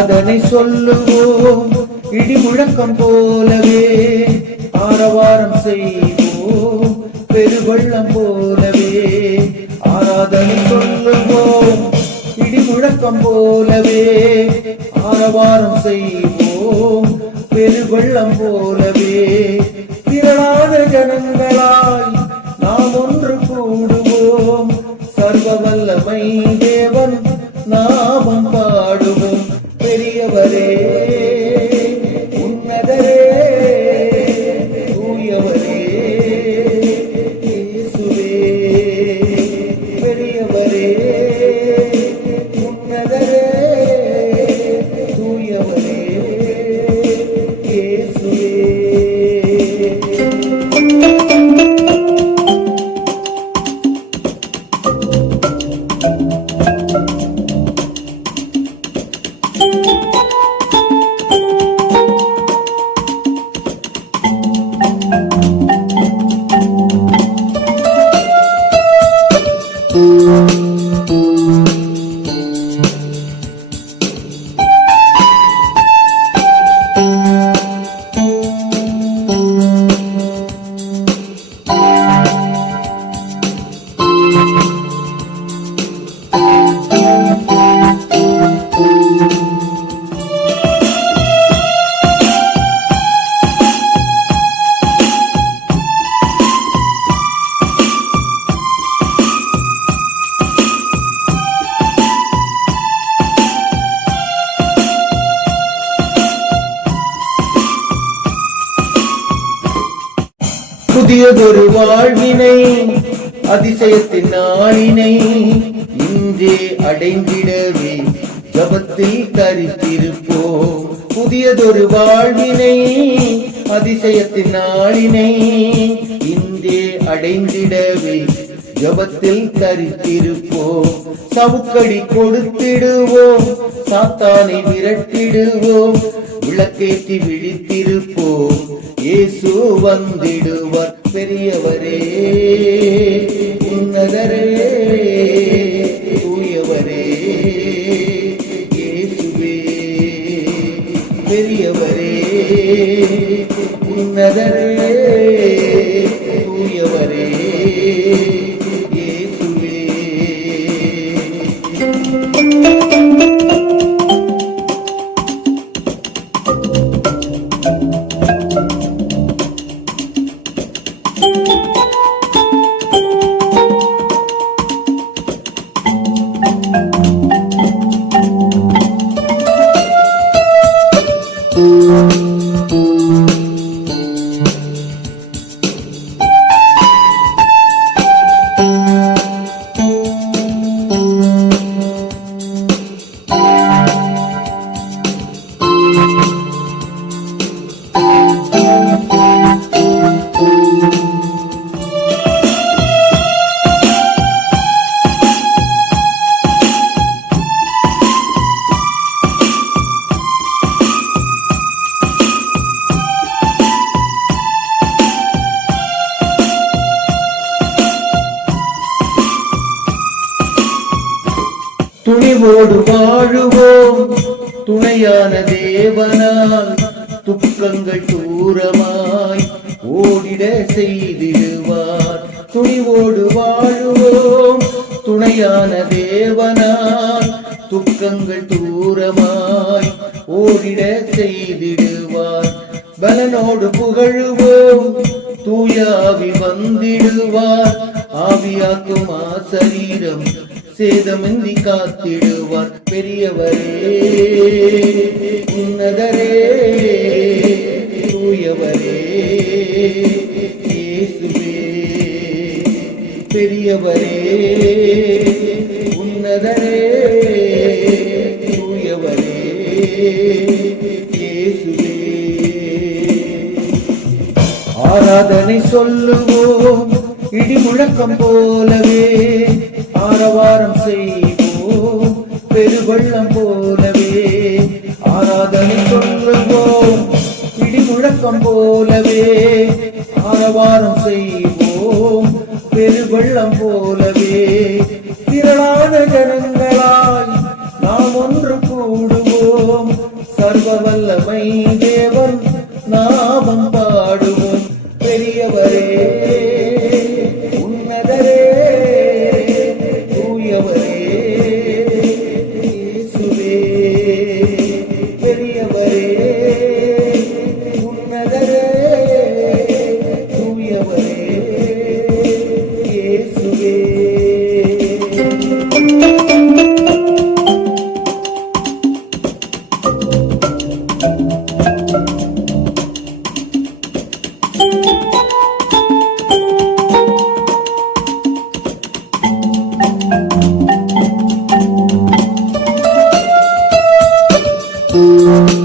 அதனை சொல்லுவோம். இடி முழக்கம் போலவே ஆரவாரம் செய்வோம். பெருவெள்ளம் போலவே ஆராதனை சொல்லுவோம். இடி முழக்கம் போலவே ஆரவாரம் செய்வோம். பெருவெள்ளம் போலவே திரளாத ஜனங்களாய் நாம் ஒன்று கூடுவோம். சர்வ வல்லமை Yeah. புதியதொரு வாழ்வினை அதிசயத்தின் நாளினை இன்றே அடைந்திடவே ஜபத்தில் தரித்திருப்போ புதியதொரு வாழ்வினை அதிசயத்தின் நாளினை இன்றே அடைந்திடவே ஜபத்தில் தரித்திருப்போம். சவுக்கடி கொடுத்திடுவோம் சாத்தானை விரட்டிடுவோம் விளக்கேற்றி விழித்திருப்போம். இயேசு வந்திடுவார். பெரியவரே உன்னதரே தூயவரே. இயேசுவே பெரியவரே உன்னதரே. துணிவோடு வாழுவோம். துணையான தேவனால் துக்கங்கள் தூரமாய் ஓடிட செய்திடுவார். துணிவோடு வாழுவோம். துணையான தேவனால் துக்கங்கள் தூரமாய் ஓடிட செய்திடுவார். பலனோடு புகழுவோம். தூயாவி வந்திடுவார். ஆவியாக்கும் ஆசரீரம் சேதமின்றி காத்திடுவார் பெரியவரே. உன்னதரே தூயவரே. இயேசுவே பெரியவரே. உன்னதரே தூயவரே. இயேசுவே. ஆராதனை சொல்லுவோம் இடி முழக்கம் போலவே. ஆரவாரம் செய்வோம். பெருவள்ளம் போலவே ஆராதனை சொல்லுவோம். இடிமுழக்கம் போலவே ஆரவாரம் செய்வோம். பெருவள்ளம் போலவே திரளான ஜனங்களாய் நாம் ஒன்று கூடுவோம். சர்வ வல்லமை தேவன் நாமம் பாடுவோம். பெரியவரே Música